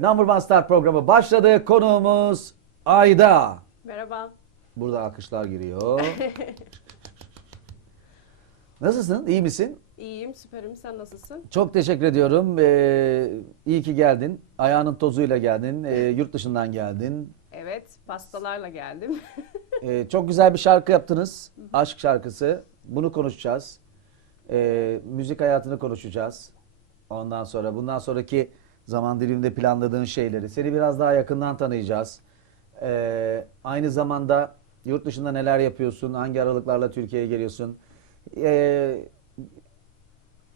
Number One Star programı başladı. Konuğumuz Ayda. Merhaba. Burada alkışlar giriyor. Nasılsın? İyi misin? İyiyim, süperim. Sen nasılsın? Çok teşekkür ediyorum. Ee, iyi ki geldin. Ayağının tozuyla geldin. Ee, yurt dışından geldin. Evet, pastalarla geldim. Ee, çok güzel bir şarkı yaptınız. Aşk şarkısı. Bunu konuşacağız. Ee, müzik hayatını konuşacağız. Ondan sonra bundan sonraki zaman diliminde planladığın şeyleri. Seni biraz daha yakından tanıyacağız. Ee, aynı zamanda yurt dışında neler yapıyorsun? Hangi aralıklarla Türkiye'ye geliyorsun? Ee,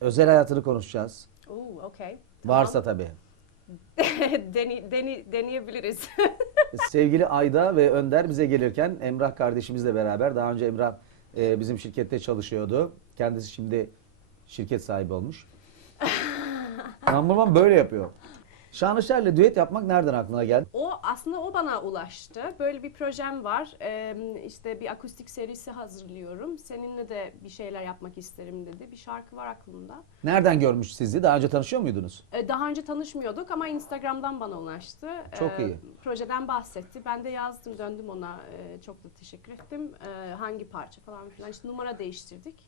özel hayatını konuşacağız. Oo, okey. Varsa tabii. Deni, deni, deneyebiliriz. Sevgili Ayda ve Önder bize gelirken Emrah kardeşimizle beraber daha önce Emrah e, bizim şirkette çalışıyordu. Kendisi şimdi şirket sahibi olmuş. Number One böyle yapıyor. Şanışer'le düet yapmak nereden aklına geldi? o aslında o bana ulaştı. Böyle bir projem var. Ee, işte bir akustik serisi hazırlıyorum. Seninle de bir şeyler yapmak isterim dedi. Bir şarkı var aklımda. Nereden görmüş sizi? Daha önce tanışıyor muydunuz? Ee, Daha önce tanışmıyorduk ama Instagram'dan bana ulaştı. Çok Ee, iyi. Projeden bahsetti. Ben de yazdım, döndüm ona. Ee, Çok da teşekkür ettim. Ee, Hangi parça falan filan. İşte numara değiştirdik.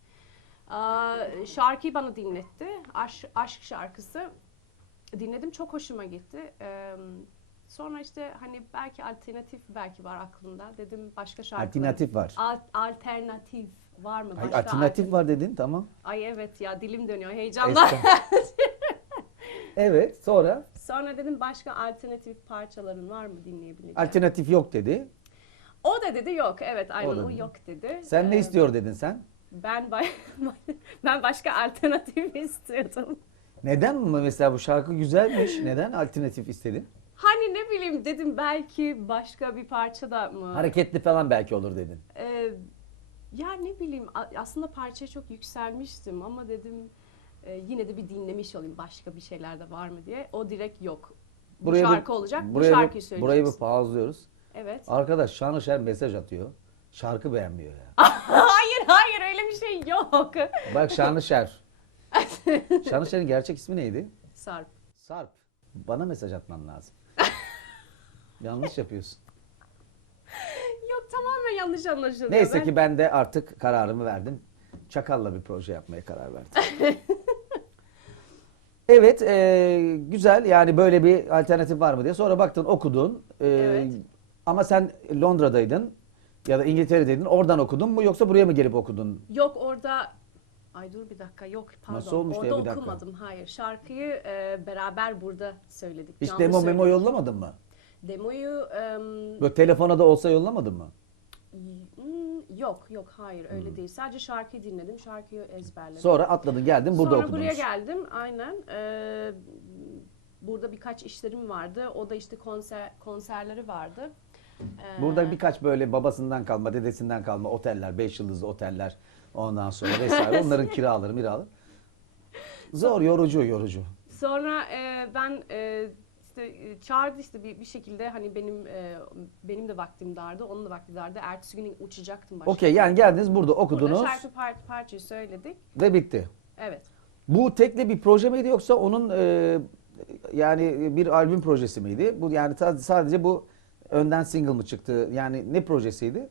Ee, Şarkıyı bana dinletti. Aşk, aşk şarkısı. Dinledim, çok hoşuma gitti. Ee, Sonra işte hani belki alternatif belki var aklımda. Dedim başka şarkılar. Alternatif var. Al- alternatif var mı? Başka alternatif var dedin tamam. Ay evet ya dilim dönüyor. Estağfurullah. evet sonra Sonra dedim başka alternatif parçaların var mı dinleyebileceğim? alternatif yok dedi. o da dedi yok. Evet aynen o, dedi. yok dedi. Sen ne Ee, istiyor dedin sen? Ben ba- ben başka alternatif istiyordum. Neden mi mesela bu şarkı güzelmiş? Neden alternatif istedin? Hani ne bileyim dedim belki başka bir parça da mı? Hareketli falan belki olur dedin. Ee, ya ne bileyim aslında parçaya çok yükselmiştim ama dedim e, yine de bir dinlemiş olayım başka bir şeyler de var mı diye. O direkt yok. Bu Buraya bir- şarkı olacak. Bu buraya bir- şarkıyı söyleyeceksin. Burayı bir pauzluyoruz. Evet. Arkadaş Şanışer mesaj atıyor. Şarkı beğenmiyor ya. hayır hayır öyle bir şey yok. Bak Şanışer. Şanışer'in gerçek ismi neydi? Sarp. Sarp. Bana mesaj atman lazım. Yanlış yapıyorsun. Yok tamamen yanlış anlaşılıyor. Neyse ki ben de artık kararımı verdim. Çakal'la bir proje yapmaya karar verdim. evet, e, güzel. Yani böyle bir alternatif var mı diye. Sonra baktın, okudun. E, Evet. Ama sen Londra'daydın ya da İngiltere'deydin. Oradan okudun mu yoksa buraya mı gelip okudun? Yok orada Ay dur bir dakika yok pardon. Nasıl olmuş orada ya, bir dakika. okumadım hayır. Şarkıyı e, beraber burada söyledik. Hiç Canlı demo memo söyledik. yollamadın mı? Demoyu em, Böyle telefona da olsa yollamadın mı? hmm, yok yok hayır öyle değil. Sadece şarkıyı dinledim. Şarkıyı ezberledim. Hmm. Sonra atladın geldin burada Sonra okudunuz. buraya geldim aynen. Ee, burada birkaç işlerim vardı. O da işte konser konserleri vardı. Ee, Burada birkaç böyle babasından kalma, dedesinden kalma oteller, beş yıldızlı oteller ondan sonra vesaire. Onların kiraları, miraları. Zor, yorucu, yorucu. Sonra e, ben e, işte e, çağırdı işte bir, bir şekilde hani benim e, benim de vaktim dardı, onun da vakti dardı. Ertesi gün uçacaktım başka. Okey, yani geldiniz burada Burada okudunuz şarkı par parçayı söyledik. ve bitti. Evet. Bu tekli bir proje miydi yoksa onun e, yani bir albüm projesi miydi? Bu yani sa- sadece bu önden single mı çıktı? Yani ne projesiydi?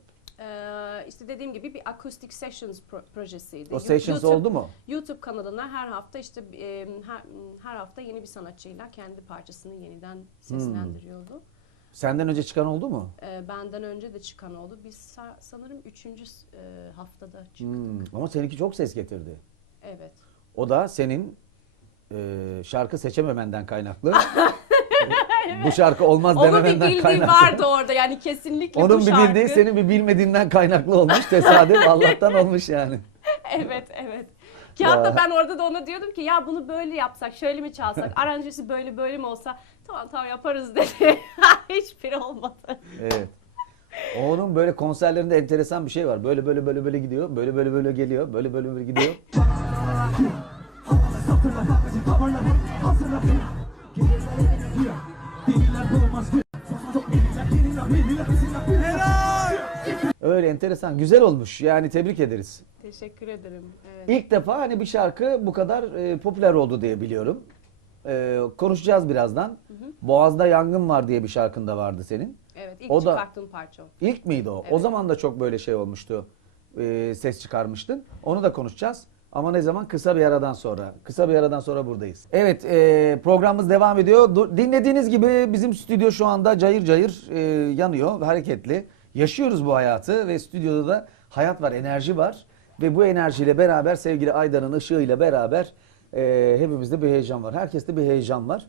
Dediğim gibi bir acoustic sessions pro- projesiydi. O sessions YouTube- oldu mu? YouTube kanalına her hafta işte e, her, her hafta yeni bir sanatçıyla kendi parçasını yeniden seslendiriyordu. Senden önce çıkan oldu mu? Ee, benden önce de çıkan oldu. Biz sa- sanırım üçüncü e, haftada çıktık. Hmm, Ama seninki çok ses getirdi. Evet. O da senin e, şarkı seçememenden kaynaklı. Bu şarkı olmaz Onun bir bildiği kaynaklı. vardı orada yani kesinlikle Onun bu bir şarkı. bildiği senin bir bilmediğinden kaynaklı olmuş. Tesadüf Allah'tan olmuş yani. evet evet. Ki hatta ben orada da ona diyordum ki ya bunu böyle yapsak, şöyle mi çalsak, aranjesi böyle böyle mi olsa tamam tamam yaparız dedi. Hiçbiri olmadı. Evet. Onun böyle konserlerinde enteresan bir şey var. Böyle böyle böyle böyle gidiyor. Böyle böyle böyle geliyor. Böyle böyle böyle gidiyor. Enteresan. Güzel olmuş. Yani tebrik ederiz. Teşekkür ederim. Evet. İlk defa hani bir şarkı bu kadar e, popüler oldu diye biliyorum. Ee, konuşacağız birazdan. Boğaz'da Yangın Var diye bir şarkın da vardı senin. Evet ilk O da- çıkarttığım parça o. İlk miydi o? O Evet. zaman da çok böyle şey olmuştu. Ee, ses çıkarmıştın. Onu da konuşacağız. Ama ne zaman? Kısa bir aradan sonra. Kısa bir aradan sonra buradayız. Evet e, programımız devam ediyor. Dinlediğiniz gibi bizim stüdyo şu anda cayır cayır e, yanıyor hareketli. Yaşıyoruz bu hayatı ve stüdyoda da hayat var, enerji var. Ve bu enerjiyle beraber sevgili Aydan'ın ışığıyla beraber e, hepimizde bir heyecan var. Herkeste bir heyecan var.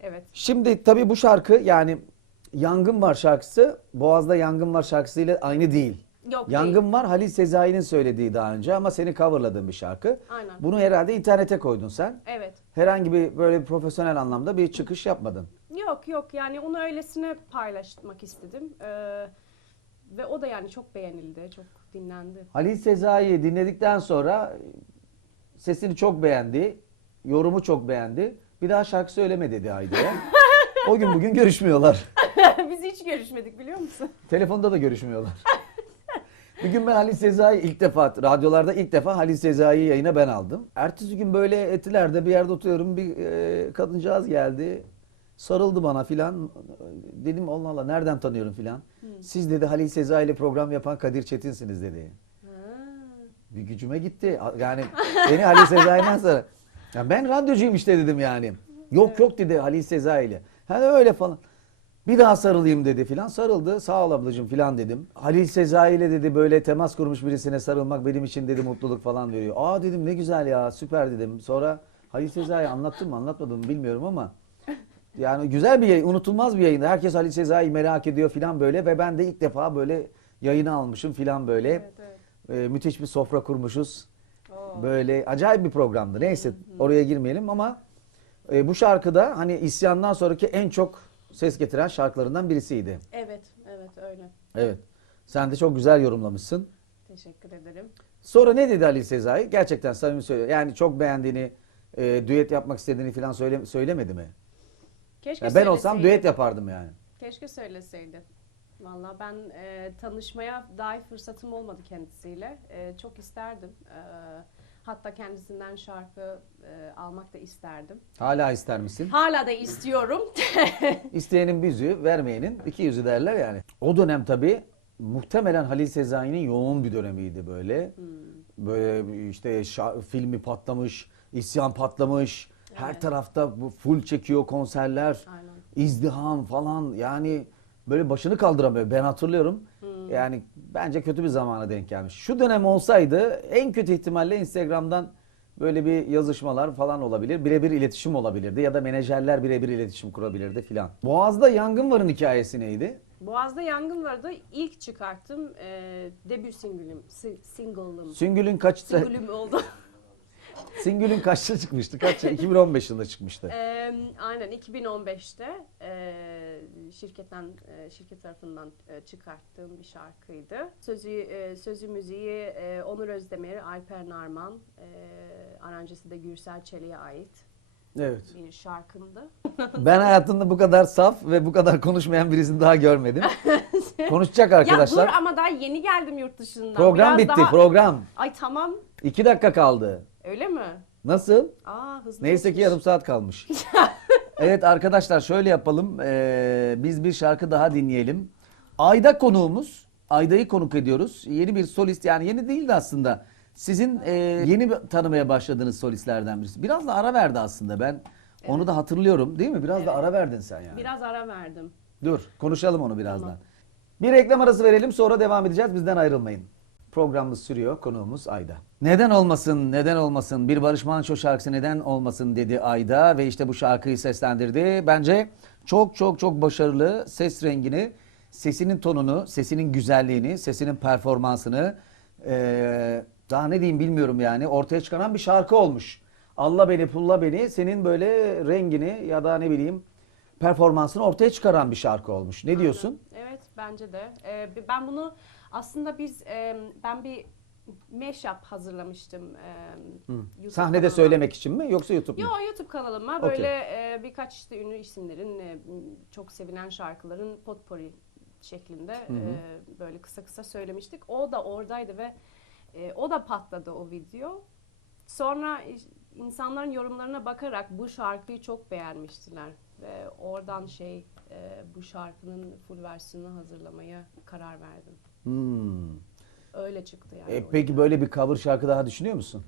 Evet. Şimdi tabii bu şarkı yani Yangın Var şarkısı Boğaz'da Yangın Var şarkısıyla aynı değil. Yok Yangın değil. Var Halil Sezai'nin söylediği daha önce ama senin coverladığın bir şarkı. Aynen. Bunu herhalde internete koydun sen. Evet. Herhangi bir böyle bir profesyonel anlamda bir çıkış yapmadın. Yok yok yani onu öylesine paylaşmak istedim. Ee, ve o da yani çok beğenildi, çok dinlendi. Halil Sezai'yi dinledikten sonra sesini çok beğendi, yorumu çok beğendi. Bir daha şarkı söyleme dedi Haydi'ye. o gün bugün görüşmüyorlar. Biz hiç görüşmedik biliyor musun? Telefonda da görüşmüyorlar. Bugün ben Halil Sezai ilk defa, radyolarda ilk defa Halil Sezai'yi yayına ben aldım. Ertesi gün böyle Etiler'de bir yerde oturuyorum. Bir e, kadıncağız geldi. Sarıldı bana filan. Dedim Allah Allah nereden tanıyorum filan. Siz dedi Halil Sezai ile program yapan Kadir Çetin'siniz dedi. Ha. Bir gücüme gitti. Yani beni Halil Sezai'den sonra. Ya ben radyocuyum işte dedim yani. Yok yok dedi Halil Sezai ile. Hani öyle falan. Bir daha sarılayım dedi filan. Sarıldı. Sağ ol ablacığım filan dedim. Halil Sezai ile dedi böyle temas kurmuş birisine sarılmak benim için dedi mutluluk falan veriyor. Aa dedim ne güzel ya süper dedim. Sonra Halil Sezai anlattım mı anlatmadım mı bilmiyorum ama yani güzel bir yayın, unutulmaz bir yayında. Herkes Halil Sezai'yi merak ediyor filan böyle ve ben de ilk defa böyle yayını almışım filan böyle. Evet, evet. Ee, müthiş bir sofra kurmuşuz. Oo. Böyle acayip bir programdı. Neyse oraya girmeyelim ama e, bu şarkıda hani isyandan sonraki en çok ses getiren şarkılarından birisiydi. Evet, evet öyle. Evet. Sen de çok güzel yorumlamışsın. Teşekkür ederim. Sonra ne dedi Ali Sezai? Gerçekten samimi söylüyor. Yani çok beğendiğini, e, düet yapmak istediğini falan söyle, söylemedi mi? Keşke Ya ben olsam söyleseydi. düet yapardım yani. Keşke söyleseydi. Valla ben e, tanışmaya dahi fırsatım olmadı kendisiyle. E, çok isterdim. E, hatta kendisinden şarkı e, almak da isterdim. Hala ister misin? Hala da istiyorum. İsteyenin bir yüzü, vermeyenin iki yüzü derler yani. O dönem tabii muhtemelen Halil Sezai'nin yoğun bir dönemiydi böyle. Böyle işte şa- filmi patlamış, isyan patlamış. Her Evet. tarafta bu full çekiyor konserler, Aynen. izdiham falan. Yani böyle başını kaldıramıyor. Ben hatırlıyorum. Yani bence kötü bir zamana denk gelmiş. Şu dönem olsaydı en kötü ihtimalle Instagram'dan böyle bir yazışmalar falan olabilir. Birebir iletişim olabilirdi ya da menajerler birebir iletişim kurabilirdi filan. Boğaz'da yangın varın hikayesi neydi? Boğaz'da Yangın vardı. İlk çıkarttım. E, debut single'ım. si- Single'ım. Süngül'ün kaç Single'ım oldu. Süngül'ün kaçta çıkmıştı? Kaç 2015 yılında çıkmıştı. Ee, aynen 2015'te e, şirketten e, şirket tarafından e, çıkarttığım bir şarkıydı. Sözü e, sözü müziği e, Onur Özdemir, Alper Narman, e, aranjesi de Gürsel Çelik'e ait Evet. bir şarkımdı. Ben hayatımda bu kadar saf ve bu kadar konuşmayan birisini daha görmedim. Konuşacak arkadaşlar. Ya dur ama daha yeni geldim yurt dışından. program Biraz bitti, daha- program. Ay tamam. İki dakika kaldı. Öyle mi? Nasıl? Aa hızlı Neyse ki geçmiş. yarım saat kalmış. evet arkadaşlar şöyle yapalım. Ee, biz bir şarkı daha dinleyelim. Ayda konuğumuz. Ayda'yı konuk ediyoruz. Yeni bir solist yani yeni değildi aslında. Sizin e, yeni bir- tanımaya başladığınız solistlerden birisi. Biraz da ara verdi aslında ben. Onu da hatırlıyorum değil mi? Biraz da ara verdin sen yani. Biraz ara verdim. Dur konuşalım onu birazdan. Bir reklam arası verelim sonra devam edeceğiz. Bizden ayrılmayın. Programımız sürüyor. Konuğumuz Ayda. Neden olmasın, neden olmasın? Bir Barış Manço şarkısı neden olmasın dedi Ayda ve işte bu şarkıyı seslendirdi. Bence çok çok çok başarılı ses rengini, sesinin tonunu, sesinin güzelliğini, sesinin performansını eee, daha ne diyeyim bilmiyorum yani ortaya çıkaran bir şarkı olmuş. Allah beni pulla beni senin böyle rengini ya da ne bileyim performansını ortaya çıkaran bir şarkı olmuş. Ne diyorsun? Evet bence de. Ee, ben bunu aslında biz e, ben bir mashup hazırlamıştım. e, YouTube Sahnede kanalıma. söylemek için mi yoksa YouTube mu? Yo YouTube kanalıma Okey. böyle e, birkaç işte ünlü isimlerin e, çok sevilen şarkıların potpourri şeklinde e, böyle kısa kısa söylemiştik. O da oradaydı ve e, o da patladı o video. Sonra insanların yorumlarına bakarak bu şarkıyı çok beğenmiştiler ve oradan şey e, bu şarkının full versiyonunu hazırlamaya karar verdim. Hmm. Öyle çıktı yani. E, peki böyle bir cover şarkı daha düşünüyor musun?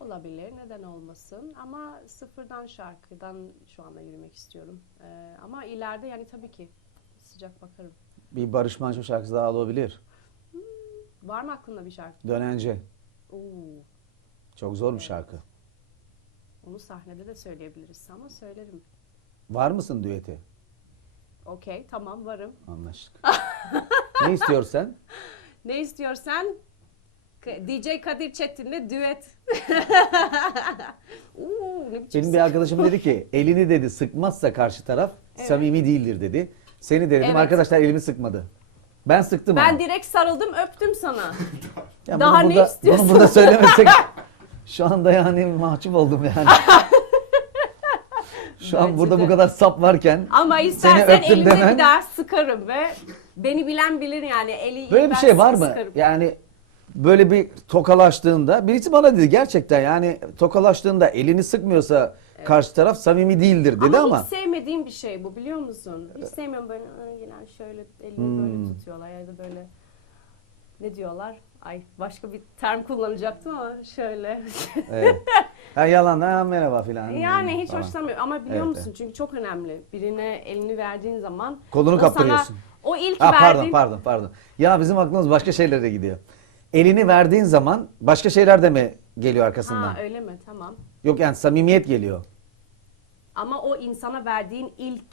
Olabilir, neden olmasın. Ama sıfırdan şarkıdan şu anda yürümek istiyorum. Ee, ama ileride yani tabii ki sıcak bakarım. Bir Barış Manço şarkısı daha olabilir. Var mı aklında bir şarkı? Dönence. Oo, Çok zor bir şarkı. onu sahnede de söyleyebiliriz ama söylerim. Var mısın düeti? Okey, tamam varım. Anlaştık. ne istiyorsan? Ne istiyorsan DJ Kadir Çetin'le düet. Oo, ne biçim Benim bir arkadaşım dedi ki elini dedi sıkmazsa karşı taraf samimi değildir dedi. Seni dedim Evet. arkadaşlar elimi sıkmadı. Ben sıktım Ben ama. direkt sarıldım, öptüm sana. Ya Daha bunu ne burada, istiyorsun? Bunu burada söylemesek şu anda yani mahcup oldum yani. Şu an Bence burada de. bu kadar sap varken Ama istersen öptüm elime demen- bir daha sıkarım ve beni bilen bilir yani eli böyle bir şey var mı? sıkarım. Yani böyle bir tokalaştığında birisi bana dedi gerçekten yani tokalaştığında elini sıkmıyorsa karşı taraf samimi değildir dedi ama, hiç sevmediğim bir şey bu biliyor musun? Hiç sevmiyorum böyle "Aa, gelen şöyle elini Hmm. böyle tutuyorlar ya da böyle ne diyorlar? Ay başka bir term kullanacaktım ama şöyle. evet. Ha yalan ha merhaba filan. yani hiç falan. hoşlanmıyorum ama biliyor Evet, musun? Çünkü çok önemli. Birine elini verdiğin zaman Kolunu kaptırıyorsun. Sana, o ilk Ha, pardon verdiğin pardon pardon. Ya bizim aklımız başka şeylere gidiyor. Elini verdiğin zaman başka şeyler de mi geliyor arkasından? Ha öyle mi? Tamam. Yok yani samimiyet geliyor. Ama o insana verdiğin ilk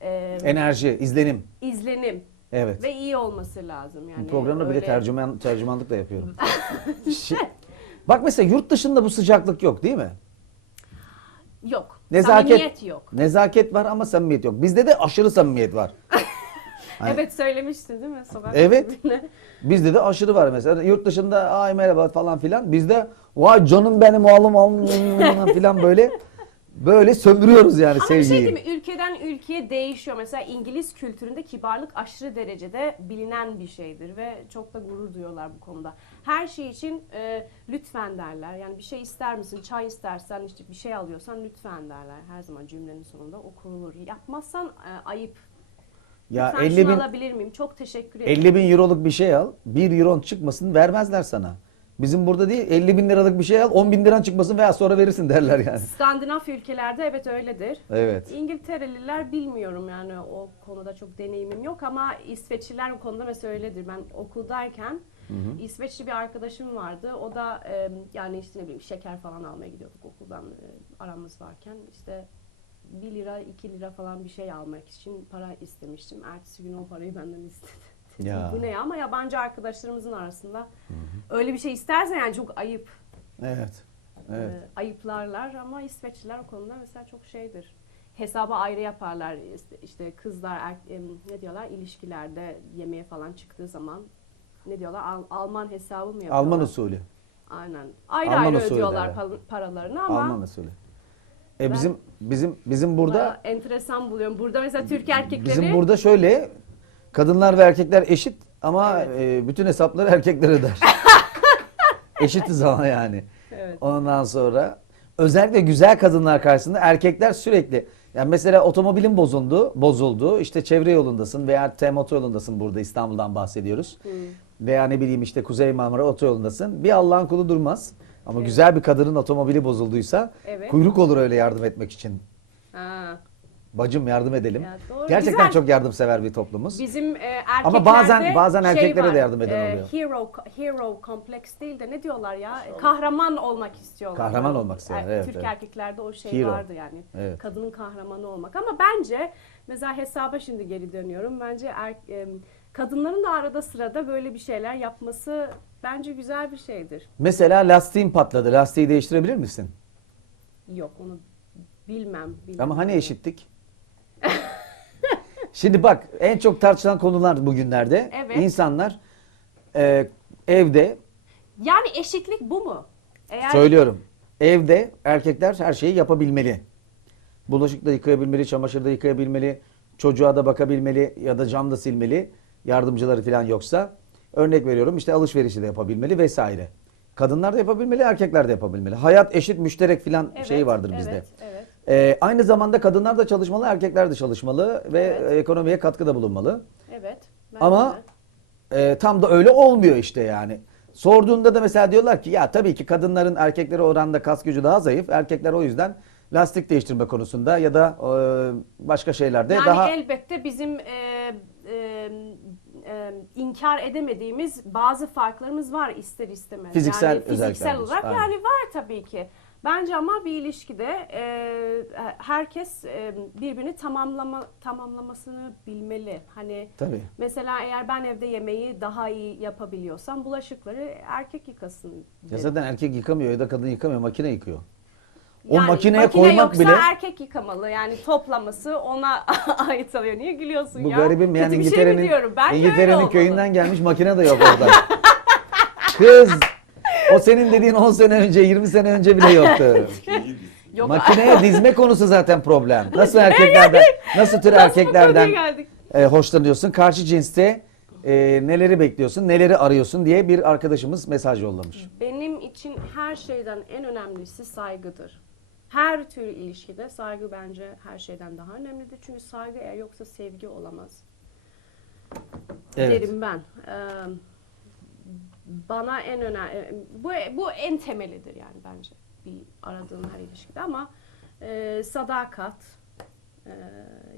e, Enerji, izlenim. izlenim Evet. ve iyi olması lazım yani. Bu programda bir de öyle- tercüman, tercümanlık da yapıyorum. Şi- Bak mesela yurt dışında bu sıcaklık yok değil mi? Yok. Nezaket, Samimiyet yok. Nezaket var ama samimiyet yok. Bizde de aşırı samimiyet var. Hani- Evet söylemiştin değil mi? Sokak Evet. kulübüne. Bizde de aşırı var mesela. Yurt dışında ay merhaba falan filan. Bizde vay canım benim oğlum oğlum filan böyle böyle sömürüyoruz yani Ama bir şey sevgiyi. değil mi? Ülkeden ülkeye değişiyor. Mesela İngiliz kültüründe kibarlık aşırı derecede bilinen bir şeydir ve çok da gurur duyuyorlar bu konuda. Her şey için e, lütfen derler. Yani bir şey ister misin? Çay istersen işte bir şey alıyorsan lütfen derler. Her zaman cümlenin sonunda o kurulur. Yapmazsan e, ayıp. ya Lütfen 50 şunu bin alabilir miyim? Çok teşekkür ederim. 50 bin euroluk bir şey al. 1 euron çıkmasın vermezler sana. Bizim burada değil 50 bin liralık bir şey al 10 bin liran çıkmasın veya sonra verirsin derler yani. Skandinav ülkelerde evet öyledir. Evet. İngiltereliler bilmiyorum yani o konuda çok deneyimim yok ama İsveçliler o konuda mesela öyledir. Ben okuldayken İsveçli bir arkadaşım vardı. O da e, yani işte ne bileyim şeker falan almaya gidiyorduk okuldan e, aramız varken işte 1 lira 2 lira falan bir şey almak için para istemiştim. Ertesi gün o parayı benden istedi. Ya. Bu ne ya? ama yabancı arkadaşlarımızın arasında öyle bir şey istersen yani çok ayıp. Evet. Evet. Ee, ayıplarlar ama İsveçliler o konuda mesela çok şeydir. Hesabı ayrı yaparlar. İşte, işte kızlar er- ne diyorlar ilişkilerde yemeğe falan çıktığı zaman ne diyorlar Al- Alman hesabı mı yapıyorlar? Alman usulü. Aynen. Ayrı Alman ayrı ödüyorlar pa- paralarını ama Alman usulü. E Ben- bizim bizim bizim burada burada enteresan buluyorum. Burada mesela Türk erkekleri bizim burada şöyle kadınlar ve erkekler eşit ama e, bütün hesapları erkekler öder. Eşitiz ama yani. Evet. Ondan sonra özellikle güzel kadınlar karşısında erkekler sürekli yani mesela otomobilin bozuldu, bozuldu. işte çevre yolundasın veya TEM otoyolundasın burada İstanbul'dan bahsediyoruz. Veya ne bileyim işte Kuzey Marmara otoyolundasın. Bir Allah'ın kulu durmaz. Ama Evet. güzel bir kadının otomobili bozulduysa Evet. kuyruk olur öyle yardım etmek için. Ha. Bacım yardım edelim. Ya doğru, Gerçekten güzel. çok yardımsever bir toplumuz. Bizim e, erkeklerde Ama bazen- bazen şey erkeklere var, de yardım eden e, oluyor. Hero hero kompleks değil de ne diyorlar ya? Kahraman olmak istiyorlar. Kahraman Yani olmak istiyorlar, er- evet, Türk evet. erkeklerde o şey Hero. vardı yani. Evet. Kadının kahramanı olmak. Ama bence mesela hesaba şimdi geri dönüyorum. Bence er, e, kadınların da arada sırada böyle bir şeyler yapması bence güzel bir şeydir. Mesela lastiğin patladı. Lastiği değiştirebilir misin? Yok onu bilmem. bilmem. Ama hani eşittik? Şimdi bak en çok tartışılan konular bugünlerde. Evet. İnsanlar e, evde Yani eşitlik bu mu? Eğer söylüyorum. Evde erkekler her şeyi yapabilmeli. Bulaşık da yıkayabilmeli, çamaşır da yıkayabilmeli, çocuğa da bakabilmeli ya da cam da silmeli. Yardımcıları falan yoksa. Örnek veriyorum işte alışverişi de yapabilmeli vesaire. Kadınlar da yapabilmeli, erkekler de yapabilmeli. Hayat eşit müşterek filan Evet, şeyi vardır bizde. Evet, evet. Ee, aynı zamanda kadınlar da çalışmalı, erkekler de çalışmalı ve Evet. ekonomiye katkıda bulunmalı. Evet. Ama e, tam da öyle olmuyor işte yani. Sorduğunda da mesela diyorlar ki ya tabii ki kadınların erkeklere oranında kas gücü daha zayıf. Erkekler o yüzden lastik değiştirme konusunda ya da e, başka şeylerde yani daha elbette bizim e, e, e, inkar edemediğimiz bazı farklarımız var ister istemez. Fiziksel yani fiziksel olarak aynen. yani var tabii ki. Bence ama bir ilişkide e, herkes e, birbirini tamamlama tamamlamasını bilmeli. Hani tabii. mesela eğer ben evde yemeği daha iyi yapabiliyorsam bulaşıkları erkek yıkasın. Ya derim. zaten erkek yıkamıyor ya da kadın yıkamıyor, makine yıkıyor. O Yani makineye makine koymak yoksa bile erkek yıkamalı. Yani toplaması ona ait alıyor. Niye gülüyorsun bu ya? garibim yani Kötü şey İngiltere'nin öyle İngiltere'nin köyünden gelmiş makine de yok orada. Kız o senin dediğin 10 sene önce 20 sene önce bile yoktu. Yok, Makineye dizme konusu zaten problem. Nasıl erkeklerden, nasıl tür erkeklerden geldik? e, hoşlanıyorsun? Karşı cinste e, neleri bekliyorsun, neleri arıyorsun diye bir arkadaşımız mesaj yollamış. Benim için her şeyden en önemlisi saygıdır. Her tür ilişkide saygı bence her şeyden daha önemlidir. Çünkü saygı eğer yoksa sevgi olamaz. Evet. Derim ben. Ee, bana en önemli, bu, bu en temelidir yani bence bir aradığım her ilişkide ama e, sadakat, e,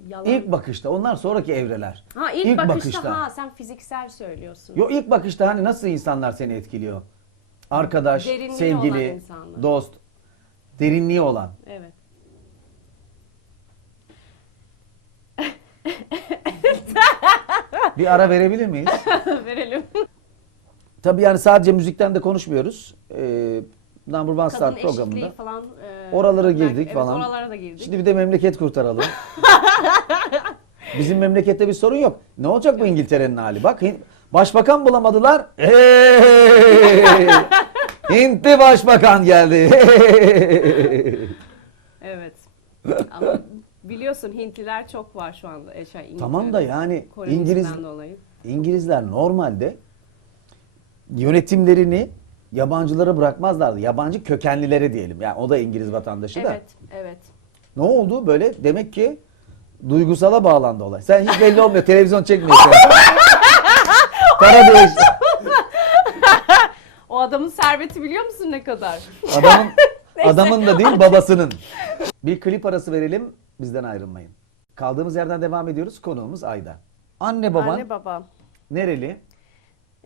yalan. İlk bakışta, onlar sonraki evreler. ha ilk, bakışta, bakışta. ha sen fiziksel söylüyorsun. Yo ilk bakışta hani nasıl insanlar seni etkiliyor? Arkadaş, Derinliği olan sevgili, insanlar. dost, derinliği olan. Evet. Bir ara verebilir miyiz? Verelim. Tabii yani sadece müzikten de konuşmuyoruz. Ee, Number One Kadın Star eşitliği programında. falan. e, Oralara girdik evet, falan. oralara da girdik. Şimdi bir de memleket kurtaralım. Bizim memlekette bir sorun yok. Ne olacak bu İngiltere'nin hali? Bak Hin- başbakan bulamadılar. Hey! Hintli başbakan geldi. Evet. Ama biliyorsun Hintliler çok var şu anda. E, şey, İngiltere'de. tamam da yani İngiliz dolayı. İngilizler normalde yönetimlerini yabancılara bırakmazlardı. Yabancı kökenlilere diyelim. Yani o da İngiliz vatandaşı da. Evet, evet. Ne oldu böyle? Demek ki duygusala bağlandı olay. Sen hiç belli olmuyor. Televizyon çekmiyorsun. Para değiş. O adamın serveti biliyor musun ne kadar? Adamın, adamın da değil babasının. Bir klip arası verelim. Bizden ayrılmayın. Kaldığımız yerden devam ediyoruz. Konuğumuz Ayda. Anne baban Anne babam. nereli?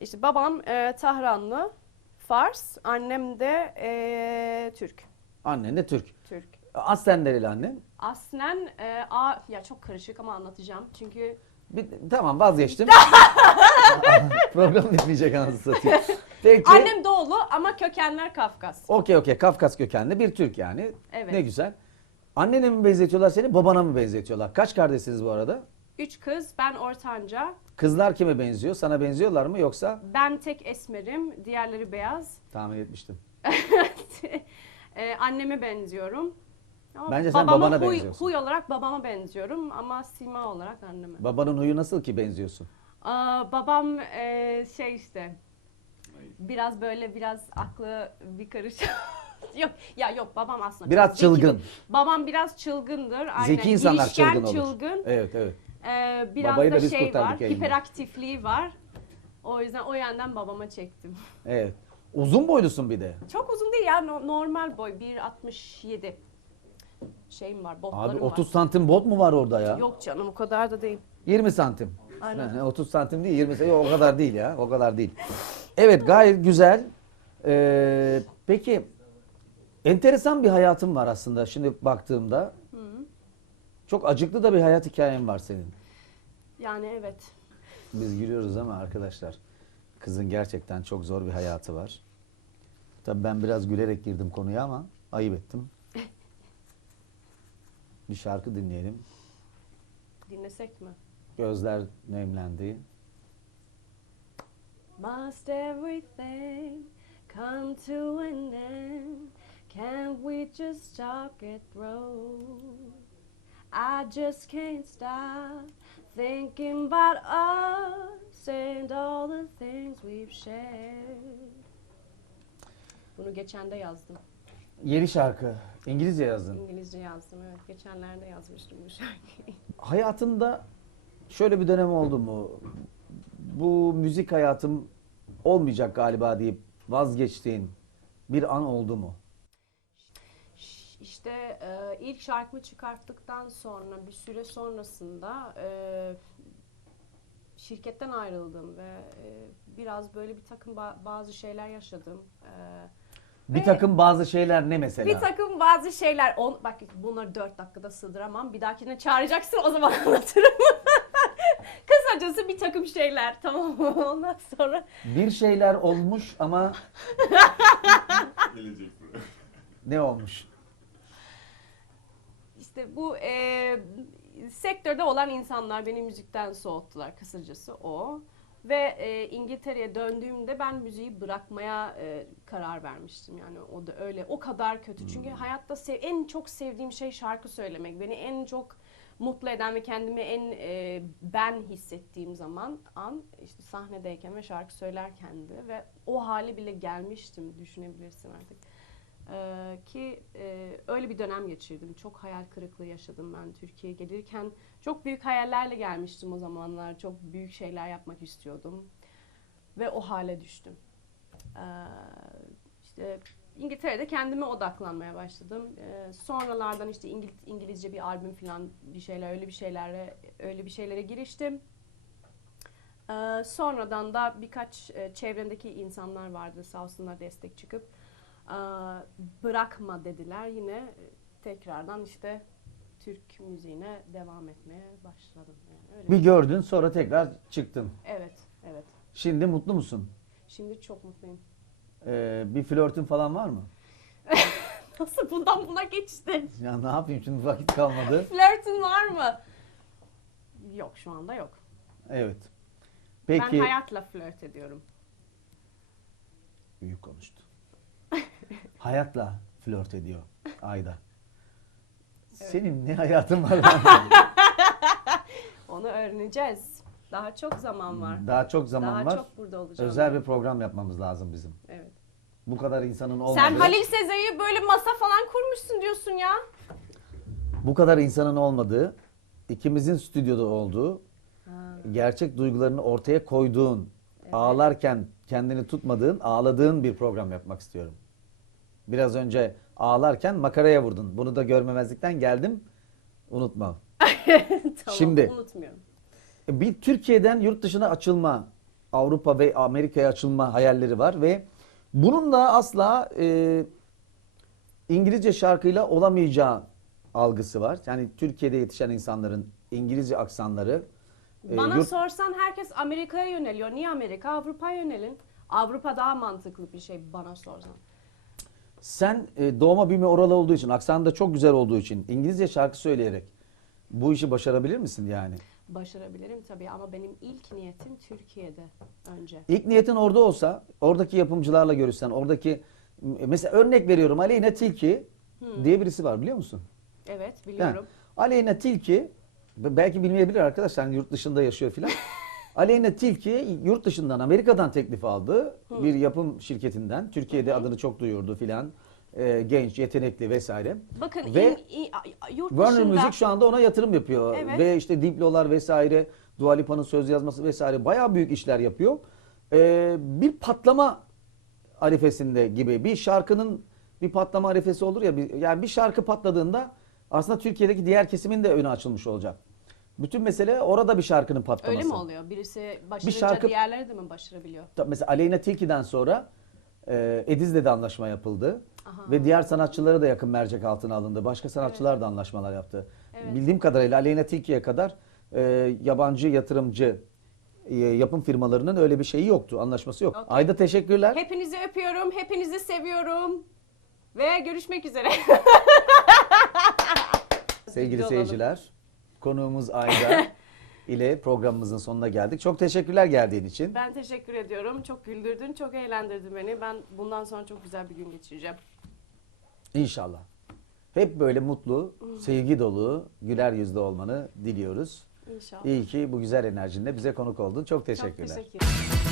İşte babam e, Tahranlı, Fars, annem de e, Türk. Annen de Türk. Türk. Aslen nereli annen? Aslen e, a ya çok karışık ama anlatacağım. Çünkü Bir, tamam vazgeçtim. Program bitmeyecek anasını satayım. Peki. annem doğulu ama kökenler Kafkas. Okey okey Kafkas kökenli bir Türk yani. Evet. Ne güzel. Annene mi benzetiyorlar seni babana mı benzetiyorlar? Kaç kardeşsiniz bu arada? Üç kız, ben ortanca. Kızlar kime benziyor? Sana benziyorlar mı yoksa? Ben tek esmerim, diğerleri beyaz. Tahmin etmiştim. Ee, anneme benziyorum. Ama Bence sen babama babana huy, benziyorsun. Huy olarak babama benziyorum ama sima olarak anneme. Babanın huyu nasıl ki benziyorsun? Aa, babam e, şey işte biraz böyle biraz aklı bir karış. yok ya yok babam aslında Biraz çılgın. Babam biraz çılgındır. Aynen. Zeki insanlar Girişken, çılgın olur. çılgın. Evet evet. Ee, biraz Babayı da da biz şey kurtardık var. yayında. Hiperaktifliği var. O yüzden o yönden babama çektim. Evet. Uzun boylusun bir de. Çok uzun değil ya no- normal boy 1.67 şeyim var botlarım Abi var. 30 santim bot mu var orada ya? Yok canım o kadar da değil. 20 santim. Aynen. Yani 30 santim değil 20 santim. Yok, o kadar değil ya. O kadar değil. Evet gayet güzel. Ee, peki enteresan bir hayatın var aslında şimdi baktığımda. Çok acıklı da bir hayat hikayen var senin. Yani evet. Biz gülüyoruz ama arkadaşlar kızın gerçekten çok zor bir hayatı var. Tabii ben biraz gülerek girdim konuya ama ayıp ettim. Bir şarkı dinleyelim. Dinlesek mi? Gözler nemlendi. Must everything come to an end? Can't we just talk it through? I just can't stop thinking about us and all the things we've shared. Bunu geçen de yazdım. Yeni şarkı. İngilizce yazdın. İngilizce yazdım evet. Geçenlerde yazmıştım bu şarkıyı. Hayatında şöyle bir dönem oldu mu? Bu müzik hayatım olmayacak galiba deyip vazgeçtiğin bir an oldu mu? İşte e, ilk şarkımı çıkarttıktan sonra bir süre sonrasında e, şirketten ayrıldım ve e, biraz böyle bir takım ba- bazı şeyler yaşadım. E, Bir Ve- takım bazı şeyler ne mesela? Bir takım bazı şeyler, on, bak bunları dört dakikada sığdıramam. Bir dahakine çağıracaksın o zaman anlatırım. Kısacası bir takım şeyler tamam mı? Ondan sonra Bir şeyler olmuş ama Gelecek buraya. ne olmuş? İşte bu e, sektörde olan insanlar beni müzikten soğuttular kısacası o. Ve e, İngiltere'ye döndüğümde ben müziği bırakmaya e, karar vermiştim. Yani o da öyle o kadar kötü. Çünkü hayatta sev- en çok sevdiğim şey şarkı söylemek. Beni en çok mutlu eden ve kendimi en e, ben hissettiğim zaman an işte sahnedeyken ve şarkı söylerkendi ve o hale bile gelmiştim düşünebilirsin artık. Ee, ki e, öyle bir dönem geçirdim. Çok hayal kırıklığı yaşadım ben Türkiye'ye gelirken. Çok büyük hayallerle gelmiştim o zamanlar. Çok büyük şeyler yapmak istiyordum. Ve o hale düştüm. Ee, işte İngiltere'de kendime odaklanmaya başladım. Ee, sonralardan işte İngil- İngilizce bir albüm falan bir şeyler öyle bir şeylere öyle bir şeylere giriştim. Ee, sonradan da birkaç e, çevremdeki insanlar vardı sağ olsunlar destek çıkıp bırakma dediler. Yine e, tekrardan işte Türk müziğine devam etmeye başladım. Yani öyle. Bir gördün sonra tekrar çıktın. Evet, evet. Şimdi mutlu musun? Şimdi çok mutluyum. Ee, bir flörtün falan var mı? Nasıl bundan buna geçtin? Ya ne yapayım şimdi vakit kalmadı. Flörtün var mı? Yok şu anda yok. Evet. Ben Peki. hayatla flört ediyorum. Büyük konuştu. Hayatla flört ediyor Ayda. Senin ne hayatın var lan? Onu öğreneceğiz. Daha çok zaman var. Daha çok zaman Daha var. çok burada olacağım. Özel bir program yapmamız lazım bizim. Evet. Bu kadar insanın olmadığı, Sen Halil Sezai'yi böyle masa falan kurmuşsun diyorsun ya. bu kadar insanın olmadığı, ikimizin stüdyoda olduğu, Ha. gerçek duygularını ortaya koyduğun, ağlarken kendini tutmadığın, ağladığın bir program yapmak istiyorum. Biraz önce ağlarken makaraya vurdun. Bunu da görmemezlikten geldim. Unutma. tamam, Şimdi- unutmuyorum. Bir Türkiye'den yurt dışına açılma, Avrupa ve Amerika'ya açılma hayalleri var ve bunun da asla e, İngilizce şarkıyla olamayacağı algısı var. Yani Türkiye'de yetişen insanların İngilizce aksanları e, Bana yurt- sorsan herkes Amerika'ya yöneliyor. Niye Amerika? Avrupa'ya yönelin. Avrupa daha mantıklı bir şey bana sorsan. Sen e, doğma büyüme oralı olduğu için, aksan da çok güzel olduğu için İngilizce şarkı söyleyerek bu işi başarabilir misin yani? Başarabilirim tabii ama benim ilk niyetim Türkiye'de önce. İlk niyetin orada olsa, oradaki yapımcılarla görüşsen, oradaki mesela örnek veriyorum Aleyna Tilki diye birisi var biliyor musun? Evet Yani biliyorum. Aleyna Tilki belki bilmeyebilir arkadaşlar hani yurt dışında yaşıyor filan. Aleyna Tilki yurt dışından Amerika'dan teklif aldı bir yapım şirketinden. Türkiye'de adını çok duyurdu filan. Ee, genç, yetenekli vesaire. Bakın Ve in- in- yurt Warner dışında Music şu anda ona yatırım yapıyor. Evet. Ve işte diplolar vesaire, Dua Lipa'nın söz yazması vesaire bayağı büyük işler yapıyor. Ee, bir patlama arifesinde gibi bir şarkının bir patlama arifesi olur ya bir, yani bir şarkı patladığında aslında Türkiye'deki diğer kesimin de önü açılmış olacak. Bütün mesele orada bir şarkının patlaması. öyle mi oluyor? Birisi başarınca şarkı- diğerleri de mi başarabiliyor? Tabii Mesela Aleyna Tilki'den sonra e, Ediz'le de anlaşma yapıldı. Aha. Ve diğer sanatçılara da yakın mercek altına alındı. Başka sanatçılar da anlaşmalar yaptı. Evet. Bildiğim kadarıyla Aleyna Tilki'ye kadar e, yabancı yatırımcı e, yapım firmalarının öyle bir şeyi yoktu. Anlaşması yok. Okey. Ayda teşekkürler. Hepinizi öpüyorum, hepinizi seviyorum. Ve görüşmek üzere. Sevgili seyirciler, konuğumuz Ayda ile programımızın sonuna geldik. Çok teşekkürler geldiğin için. Ben teşekkür ediyorum. Çok güldürdün, çok eğlendirdin beni. Ben bundan sonra çok güzel bir gün geçireceğim. İnşallah. Hep böyle mutlu, sevgi dolu, güler yüzlü olmanı diliyoruz. İnşallah. İyi ki bu güzel enerjinle bize konuk oldun. Çok teşekkürler. Çok teşekkür